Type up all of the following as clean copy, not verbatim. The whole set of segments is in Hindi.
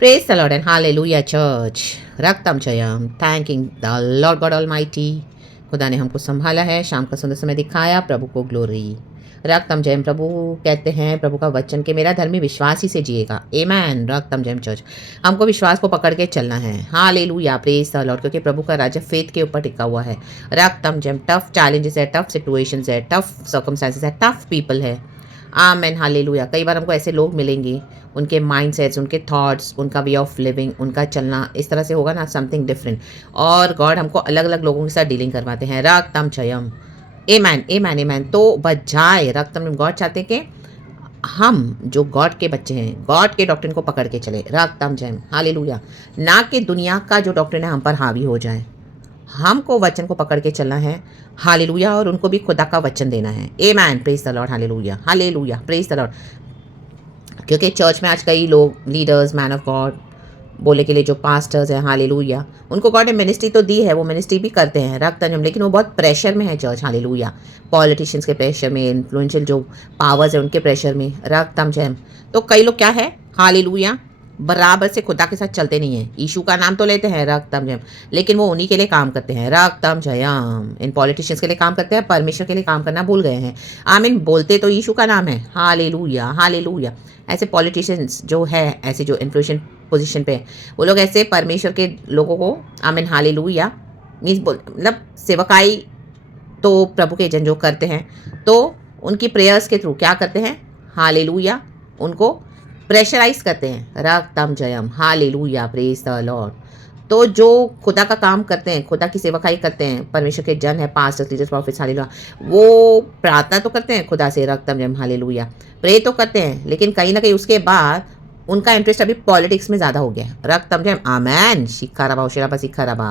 Praise the Lord and hallelujah church. रक्तम Jayam. Thanking the Lord God Almighty. खुदा ने हमको संभाला है, शाम का सुंदर समय दिखाया, प्रभु को ग्लोरी. रक्तम जयम. प्रभु कहते हैं, प्रभु का वचन के मेरा धर्मी विश्वास ही से जिएगा. आमेन. रक्तम जयम चर्च. हमको विश्वास को पकड़ के चलना है. हालेलुया. Praise the Lord. क्योंकि प्रभु का राज्य फेथ के ऊपर टिका हुआ है. रक्तम जयम. टफ चैलेंजेस है, टफ सिचुएशंस है, टफ सर्कमस्टेंसेस है, टफ पीपल है. आमेन. हालेलुया. कई बार हमको ऐसे लोग मिलेंगे, उनके माइंडसेट्स, उनके थॉट्स, उनका वे ऑफ लिविंग, उनका चलना इस तरह से होगा ना, समथिंग डिफरेंट. और गॉड हमको अलग अलग लोगों के साथ डीलिंग करवाते हैं. रक्तम जयम. एमैन एमैन एमैन. तो बजाय रक्तम, गॉड चाहते हैं कि हम जो गॉड के बच्चे हैं, गॉड के डॉक्ट्रिन को पकड़ के चले. रक्तम जयम. हालेलुया. ना कि दुनिया का जो डॉक्ट्रिन है हम पर हावी हो जाए. हमको वचन को पकड़ के चलना है. हालेलुया. और उनको भी खुदा का वचन देना है. Amen. Praise the Lord. Hallelujah. Hallelujah. Praise the Lord. क्योंकि चर्च में आज कई लोग लीडर्स, मैन ऑफ गॉड बोले के लिए जो पास्टर्स हैं, हालेलुया, उनको गॉड ने मिनिस्ट्री तो दी है, वो मिनिस्ट्री भी करते हैं रक्तम, लेकिन वो बहुत प्रेशर में है चर्च. हालेलुया. पॉलिटिशियंस के प्रेशर में, इन्फ्लुएंशियल जो पावर्स है उनके प्रेशर में. रक्तम जयम. तो कई लोग क्या है, हालेलुया, बराबर से खुदा के साथ चलते नहीं हैं. यीशु का नाम तो लेते हैं रक्तम जयम, लेकिन वो उन्हीं के लिए काम करते हैं. रक्तम जयम. इन पॉलिटिशियंस के लिए काम करते हैं, परमेश्वर के लिए काम करना भूल गए हैं. आमीन. बोलते तो यीशु का नाम है. हालेलुया. हालेलुया. ऐसे पॉलिटिशियंस जो है, ऐसे जो इन्फ्लुएंशियल पोजीशन पे, वो लोग ऐसे परमेश्वर के लोगों को, आमीन, हालेलुया, मीन्स मतलब सेवकाई तो प्रभु के एजेंट जो करते हैं, तो उनकी प्रेयर्स के थ्रू क्या करते हैं, हालेलुया, उनको प्रेशराइज करते हैं. रक्तम जयम. हालेलुया. Praise the Lord. तो जो खुदा का काम करते हैं, खुदा की सेवकाई करते हैं, परमेश्वर के जन है, पास्टर्स, टीचर्स, प्रॉफिट्स, हालेलुया, वो प्रार्थना तो करते हैं खुदा से. रक्तम जयम. हालेलुया. प्रे तो करते हैं, लेकिन कहीं ना कहीं उसके बाद उनका इंटरेस्ट अभी पॉलिटिक्स में ज़्यादा हो गया. रक्तम जयम. आमेन. शिखा रबा उशेराबा शिखा रबा.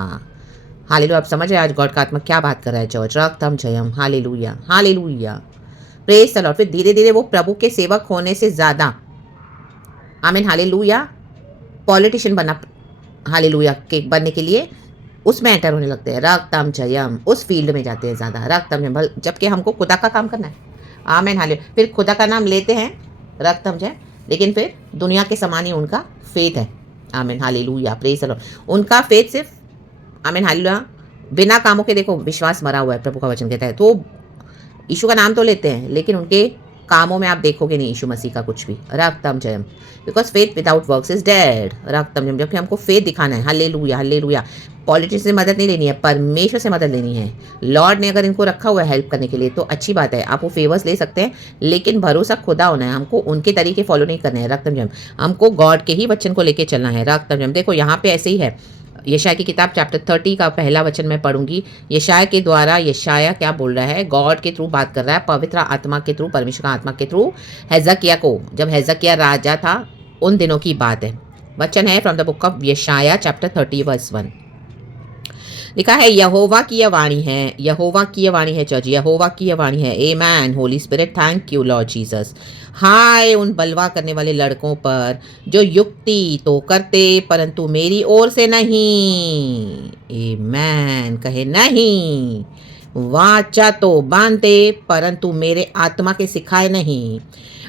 हालेलुया. आप समझ रहे हैं आज गॉड का आत्मा क्या बात कर रहा है चर्च. रक्तम जयम. Hallelujah. Hallelujah. Praise the Lord. फिर धीरे धीरे वो प्रभु के सेवक होने से ज़्यादा, आमीन, हालेलुया, पॉलिटिशियन बनना, हालेलुया, के बनने के लिए उसमें एंटर होने लगते हैं. रक्तम जयम. उस फील्ड में जाते हैं ज़्यादा. रक्तम जयम. जबकि हमको खुदा का काम करना है. आमीन. हालेलुया. फिर खुदा का नाम लेते हैं, रक्तम जयम, लेकिन फिर दुनिया के समान ही उनका फेथ है. आमीन. हालेलुया. Praise the Lord. उनका फेथ सिर्फ, आमीन, हालेलुया, बिना कामों के, देखो, विश्वास मरा हुआ है, प्रभु का वचन कहता है. तो यीशु का नाम तो लेते हैं, लेकिन उनके कामों में आप देखोगे नहीं यीशु मसीह का कुछ भी. रक्तम जयम. Because faith without works is dead. रक्तम जयम. जबकि हमको फेथ दिखाना है. हालेलुया. हालेलुया. पॉलिटिक्स से मदद नहीं लेनी है, परमेश्वर से मदद लेनी है. लॉर्ड ने अगर इनको रखा हुआ है हेल्प करने के लिए तो अच्छी बात है, आप वो फेवर्स ले सकते हैं, लेकिन भरोसा खुदा होना है. हमको उनके तरीके फॉलो नहीं करने हैं. रक्तम जयम. हमको गॉड के ही वचन को लेके चलना है. रक्तम जयम. देखो यहाँ पे ऐसे ही है. यशाया की किताब चैप्टर 30 का पहला वचन मैं पढ़ूंगी. यशाया के द्वारा यशाया क्या बोल रहा है, गॉड के थ्रू बात कर रहा है, पवित्र आत्मा के थ्रू, परमेश्वर का आत्मा के थ्रू. हेजकिया को, जब हेजकिया राजा था उन दिनों की बात है. वचन है फ्रॉम द बुक ऑफ यशाया चैप्टर 30 वर्स 1. लिखा है, यहोवा की यह वाणी है. यहोवा की यह वाणी है चर्च. यहोवा की यह वाणी है. Amen. Holy spirit. Thank you Lord Jesus. हाय उन बलवा करने वाले लड़कों पर जो युक्ति तो करते परंतु मेरी ओर से नहीं. आमेन. कहे नहीं. वाचा तो बांधते परंतु मेरे आत्मा के सिखाए नहीं,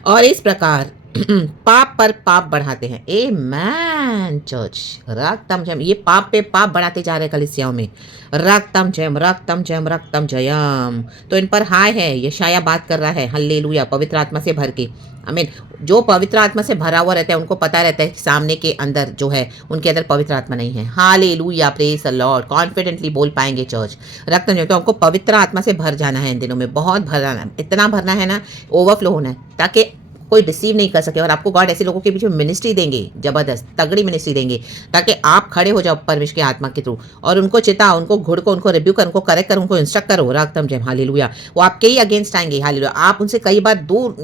और इस प्रकार पाप पर पाप बढ़ाते हैं. आमेन चर्च. रक्तम जयम. ये पाप पे पाप बढ़ाते जा रहे हैं कलीसियाओं में. रक्तम जयम. रक्तम जयम. रक्तम जयम. तो इन पर हाय है. यशाया बात कर रहा है, हल्लेलुया, पवित्र आत्मा से भर के. आमीन. जो पवित्र आत्मा से भरा हुआ रहता है उनको पता रहता है कि सामने के अंदर जो है उनके अंदर पवित्र आत्मा नहीं है. Hallelujah. Praise the Lord. Confidently बोल पाएंगे चर्च. रक्तम जयम. तो हमको पवित्र आत्मा से भर जाना है इन दिनों में, बहुत भरना है, इतना भरना है ना, ओवरफ्लो होना है, ताकि कोई डिसीव नहीं कर सके. और आपको गॉड ऐसे लोगों के पीछे मिनिस्ट्री देंगे, जबरदस्त तगड़ी मिनिस्ट्री देंगे, ताकि आप खड़े हो जाओ परमेश्वर के आत्मा के थ्रू और उनको चिताओ, उनको घुड़को, उनको रिब्यू कर, उनको करेक्ट कर, उनको इंस्ट्रक्ट करो. रक्तम जयम. हालेलुया. वो आपके ही अगेंस्ट आएंगे. हालेलुया. आप उनसे कई बार दूर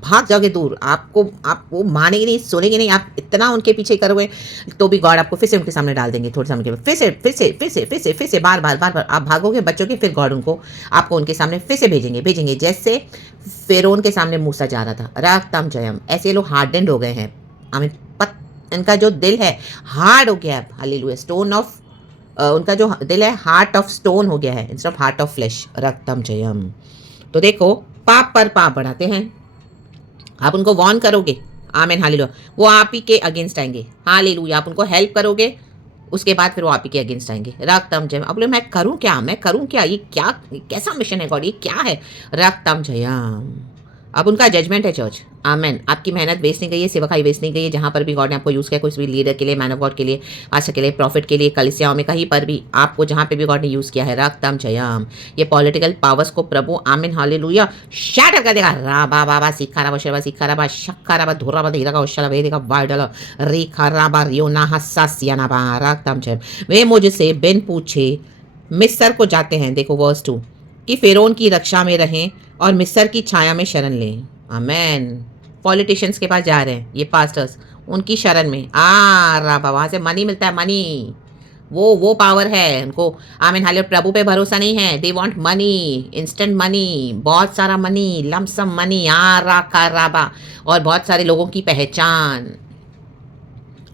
भाग जाओगे, दूर, आपको, आप वो मानेंगे नहीं, सुनेंगे नहीं, आप इतना उनके पीछे करोगे तो भी गॉड आपको फिर से उनके सामने डाल देंगे. थोड़े समय के बाद फिर से फिर से फिर से फिर से फिर से बार बार बार बार आप भागोगे, बचोगे, फिर गॉड उनको, आपको उनके सामने फिर से भेजेंगे भेजेंगे जैसे फेरोन के सामने मूसा जा रहा था. रक्तम जयम. ऐसे लोग हार्डेंड हो गए हैं. आमीन. इनका जो दिल है हार्ड हो गया है. हालेलुया. स्टोन ऑफ, उनका जो दिल है हार्ट ऑफ स्टोन हो गया है instead of heart of flesh. रक्तम जयम. तो देखो, पाप पर पाप बढ़ाते हैं. आप उनको वॉर्न करोगे, आमेन हालेलुया। वो आप ही के अगेंस्ट आएंगे, हालेलुया। आप उनको हेल्प करोगे, उसके बाद फिर वो आप ही के अगेंस्ट आएंगे। रक्तम जयम। अब बोले मैं करूं क्या, मैं करूं क्या, ये क्या कैसा मिशन है गॉड, ये क्या है। रक्तम जयम। अब उनका जजमेंट है चर्च। आमेन। आपकी मेहनत वेस्ट नहीं गई है, सेवकाई वेस्ट नहीं गई है। जहाँ पर भी गॉड ने आपको यूज़ किया, कोई भी लीडर के लिए, मैन ऑफ गॉड के लिए, पास्टर के लिए, प्रॉफिट के लिए, कलिसियाओं में कहीं पर भी आपको जहाँ पे भी गॉड ने यूज़ किया है, रक्तम जयम। ये पॉलिटिकल पावर्स को प्रभु आमीन हालेलुया शैटर कर देगा। राबा बाबा सिखा राबा शरबा सिखा राबा शक्का राबा धोरा बा धीरा का उशला वे देगा वाइडल रेखा राबा रियोना हसासिया ना बा रक्तम जयम। वे मुझसे बिन पूछे मिस्र को जाते हैं, देखो वर्स 2, कि फ़िरौन की रक्षा में रहें और मिस्र की छाया में शरण लें। आमेन। पॉलिटिशियंस के पास जा रहे हैं ये पास्टर्स, उनकी शरण में राबा, वहाँ से मनी मिलता है, मनी। वो पावर है उनको। आमीन हालेलुया। प्रभु पे भरोसा नहीं है, they want money, instant money, बहुत सारा मनी, लमसम मनी, का राबा, और बहुत सारे लोगों की पहचान।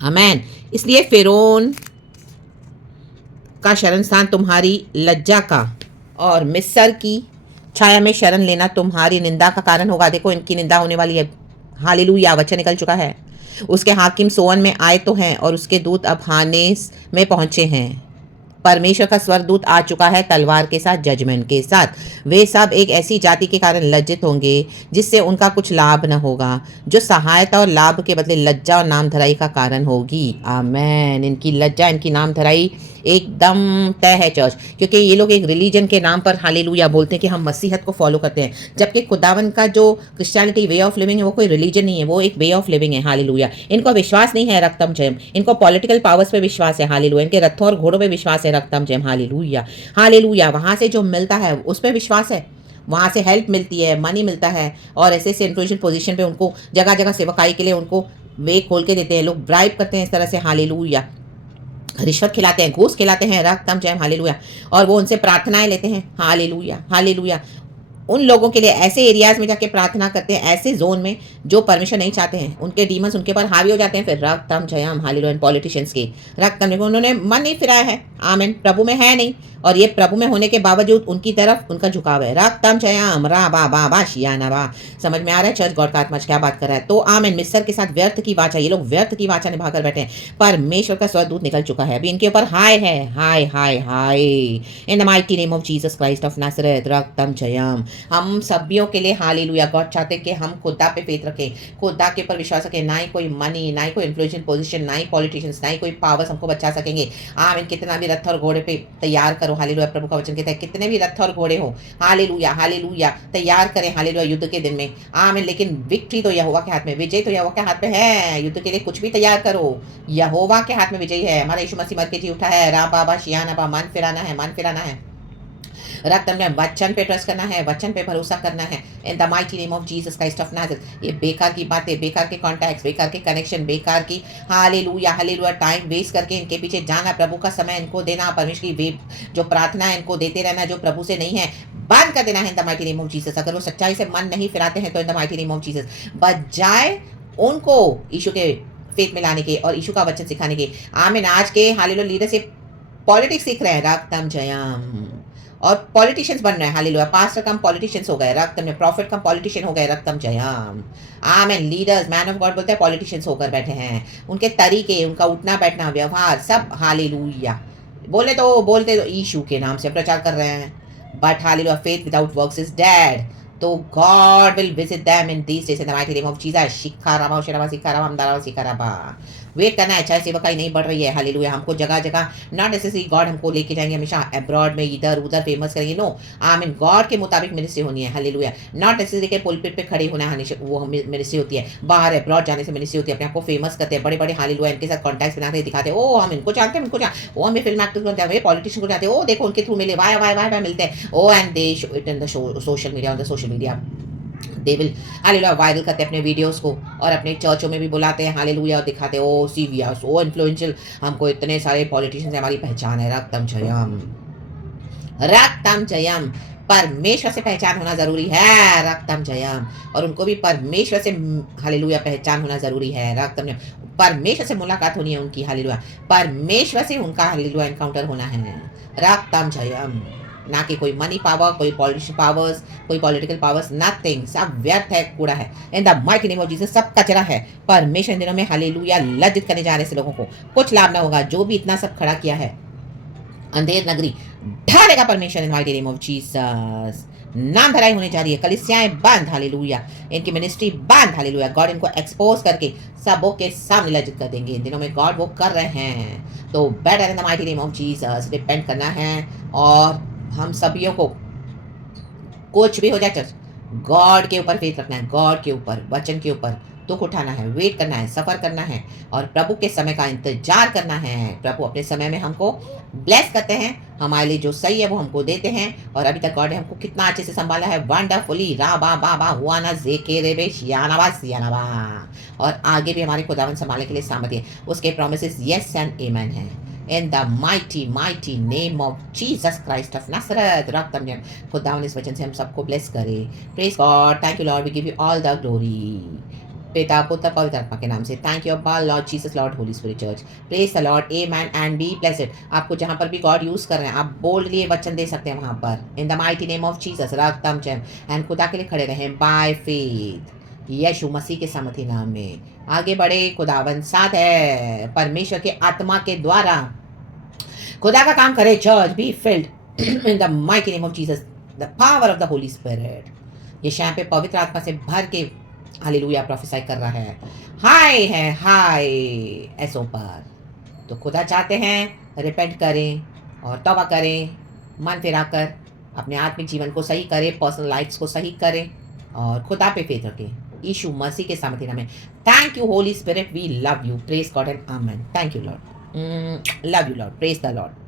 आमेन। इसलिए फ़िरौन का शरण स्थान तुम्हारी लज्जा का और मिस्र की छाया में शरण लेना तुम्हारी निंदा का कारण होगा। देखो इनकी निंदा होने वाली है। हालेलुया। वचन निकल चुका है। उसके हाकिम सोअन में आए तो हैं और उसके दूत अब हानेस में पहुंचे हैं। परमेश्वर का स्वरदूत आ चुका है तलवार के साथ, जजमेंट के साथ। वे सब एक ऐसी जाति के कारण लज्जित होंगे जिससे उनका कुछ लाभ न होगा, जो सहायता और लाभ के बदले लज्जा और नामधराई का कारण होगी। आमेन। इनकी लज्जा, इनकी नामधराई एकदम तय है चर्च, क्योंकि ये लोग एक रिलीजन के नाम पर हालेलुया बोलते हैं कि हम मसीहत को फॉलो करते हैं, जबकि खुदावन का जो क्रिश्चियनिटी वे ऑफ लिविंग है वो कोई रिलीजन नहीं है, वो एक वे ऑफ लिविंग है। हालेलुया। इनको विश्वास नहीं है रक्तम जयम, इनको पॉलिटिकल पावर्स पे विश्वास है। हालेलुया। इनके रथों और घोड़ों पे विश्वास है। रक्तम जयम। हालेलुया। हालेलुया। वहाँ से जो मिलता है उस पर विश्वास है, वहाँ से हेल्प मिलती है, मनी मिलता है, और ऐसे ऐसे इन्फ्लुएंशियल पोजीशन पे उनको जगह जगह सेवकाई के लिए उनको वे खोल के देते हैं, लोग ब्राइब करते हैं इस तरह से। हालेलुया। रिश्वत खिलाते हैं, घूस खिलाते हैं। रक्तम जयम। हालेलुया। और वो उनसे प्रार्थनाएं लेते हैं। हालेलुया। हालेलुया। उन लोगों के लिए ऐसे एरियाज में जाके प्रार्थना करते हैं, ऐसे जोन में जो परमिशन नहीं चाहते हैं, उनके डीमंस उनके पर हावी हो जाते हैं। फिर रक्तम जयम। हालेलुया। पॉलिटिशियंस की रक्तम, उन्होंने मन नहीं फिराया है। आमीन। प्रभु में है नहीं, और ये प्रभु में होने के बावजूद उनकी तरफ उनका झुकाव है। रक्तम जयम। रा बा बा बा शियाना बा। समझ में आ रहा है चर्च गॉड का आत्मा क्या बात कर रहा है। तो आमीन। मिस्र के साथ व्यर्थ की वाचा, ये लोग व्यर्थ की वाचा निभा कर बैठे हैं। परमेश्वर का स्वरदूत निकल चुका है, अभी इनके ऊपर हाय है, हाय हाय हाय। In the mighty name of Jesus Christ of Nazareth. रक्तम जयम। हम सभियों के लिए हालेलुया गॉड चाहते हैं कि हम खुदा पे फेथ रखें, खुदा के ऊपर विश्वास रखें। ना ही कोई मनी, ना ही कोई इन्फ्लुएंशियल पोजीशन, ना ही पॉलिटिशियंस, ना ही कोई पावर्स हमको बचा सकेंगे। आमीन। कितना भी रथ और घोड़े पे तैयार करो। हालेलुया। प्रभु का वचन कहता है कितने भी रथ और घोड़े हो, हालेलुया हालेलुया, तैयार करें हालेलुया युद्ध के दिन में। आमीन। लेकिन विक्ट्री तो यहोवा के हाथ में, विजय तो यहोवा के हाथ में है। युद्ध के लिए कुछ भी तैयार करो, यहोवा के हाथ में विजय है। हमारा यीशु मसीह मर के जी उठा है। रा बाबा शियाना बा। मन फिराना है, मन फिराना है। रक्तम में वचन पे ट्रस्ट करना है, वचन पे भरोसा करना है। इन the mighty name of Jesus Christ of Nazareth. ये बेकार की बातें, बेकार के कॉन्टैक्ट्स, बेकार के कनेक्शन, बेकार की हालेलुया हालेलुया टाइम वेस्ट करके इनके पीछे जाना, प्रभु का समय इनको देना, परमेश्वर की वे जो प्रार्थना है इनको देते रहना जो प्रभु से नहीं है, बंद कर देना है इन the mighty name of Jesus. अगर वो सच्चाई से मन नहीं फिराते हैं तो इन the mighty name of Jesus बजाय उनको यीशु के फेथ में लाने के और यीशु का वचन सिखाने के। आमीन। आज के हालेलुया लीडरशिप पॉलिटिक्स सीख रहे हैं। रक्तम जयम। और पॉलिटिशियंस बन रहे हैं। हालेलुया। पास्टर कम पॉलिटिशियंस हो गए रक्तम में, प्रॉफिट कम पॉलिटिशियन हो गए रक्तम जयम। आमीन। लीडर्स, मैन ऑफ गॉड बोलते हैं पॉलिटिशियंस होकर बैठे हैं। उनके तरीके, उनका उठना बैठना, व्यवहार सब हालेलुया। बोले तो बोलते तो यीशु के नाम से प्रचार कर रहे हैं, but hallelujah faith without works is dead. तो God will visit them in these days in the mighty name of Jesus. शिखा रामा शराबा शिखा रामा हमदारा शिखा रामा। वेट करना है, चाहे सेवकाई नहीं बढ़ रही है। हालेलुया। हमको जगह जगह नॉट नेसेसरी गॉड हमको लेके जाएंगे हमेशा अब्रॉड में, इधर उधर फेमस करेंगे। नो, आमीन। गॉड के मुताबिक मिनिस्ट्री होनी है। हालेलुया। नॉट नेसेसरी के पुलपिट पे खड़े होना है, वो मिनिस्ट्री होती है। बाहर अब्रॉड जाने से मिनिस्ट्री होती है। अपने आप को फेमस करते हैं, बड़े बड़े हालेलुया इनके साथ कॉन्टैक्ट बनाते हैं, दिखाते हैं ओ हम इनको जानते हैं, इनको जानते, ओ हमें फिल्म एक्टर्स को जानते हैं, पॉलिटिशियन को जानते हैं, ओ देखो उनके थ्रू मिले, वाई वाई वाई वाई मिलते हैं। Oh and they show it in the social media, on the social media they will hallelujah viral करते हैं अपने वीडियोस को, और अपने चर्चों में भी बुलाते हैं हालेलुया और दिखाते हैं ओ सीवियस ओ इन्फ्लुएंशियल, हमको इतने सारे पॉलिटिशियंस हमारी पहचान है। रक्तम जयम। रक्तम जयम। परमेश्वर से पहचान होना जरूरी है। रक्तम जयम। और उनको भी परमेश्वर से हालेलुया पहचान होना जरूरी है। रक्तम जयम। परमेश्वर से मुलाकात होनी है उनकी। हालेलुया। परमेश्वर से उनका हालेलुया एनकाउंटर होना है। रक्तम जयम। ना कि कोई मनी पावर, कोई पॉलिटिशियन पावर्स, कोई पॉलिटिकल पावर्स, नथिंग। सब व्यर्थ है, कूड़ा है। इन the mighty name of Jesus सब कचरा है। परमेश्वर इन दिनों में हालेलुया लज्जित करने जा रहे ऐसे लोगों को। कुछ लाभ ना होगा। जो भी इतना सब खड़ा किया है अंधेर नगरी ढा देगा परमेश्वर इन माइटी नेम ऑफ जीसस। नाम धराई होने जा रही है, कलिसियाएं बंद, हालेलुया। इनकी मिनिस्ट्री बंद, हालेलुया। गॉड इनको एक्सपोज करके सबों के सामने लज्जित कर देंगे। इन दिनों में गॉड वो कर रहे हैं। तो better in the mighty name of Jesus repent करना है। और हम सभियों को कुछ भी हो जाए चर्च, गॉड के ऊपर फेथ रखना है, गॉड के ऊपर, वचन के ऊपर। दुख उठाना है, वेट करना है, सफर करना है और प्रभु के समय का इंतजार करना है। प्रभु अपने समय में हमको ब्लेस करते हैं, हमारे लिए जो सही है वो हमको देते हैं। और अभी तक गॉड ने हमको कितना अच्छे से संभाला है, वंडरफुली। रा बा बा बा हुआ ना जेके रे बे शियानावा सियानावा। और आगे भी हमारे खुदावन संभालने के लिए सामर्थ्य है। उसके प्रोमिसेस यस एंड आमेन है। In the mighty name of Jesus Christ of Nazareth, रख तमजन खुदावन इस वचन से हम सबको ब्लेस करे। Praise God, thank you Lord, we give you all the glory. पिता पुत्र पवित्र आत्मा के नाम से thank you Abba, Lord Jesus, Lord Holy Spirit church. Praise the Lord, amen and be blessed. आपको जहां पर भी गॉड यूज कर रहे हैं, आप बोल्डली वचन दे सकते हैं वहां पर। इन the mighty name of Jesus, रख तमजन एंड खुदा के लिए खड़े रहें बाय फेथ, यीशु मसीह के सामर्थी नाम में आगे बढ़े। खुदावन साथ है, परमेश्वर के आत्मा के द्वारा खुदा का काम करे। Church be filled in the mighty name of Jesus, the power of the Holi spirit. ये शाम पे पवित्र आत्मा से भर के हालेलुया प्रोफेसाई कर रहा है हाय ऐसों पर। तो खुदा चाहते हैं रिपेंट करें और तौबा करें, मन फिराकर अपने आत्मिक जीवन को सही करें, पर्सनल लाइफ्स को सही करें और खुदा पे फेथ रखें। यीशु मसीह के सामर्थ्य नाम में thank you Holy Spirit, we love you, praise God and amen. Thank you Lord, love you Lord, praise the Lord.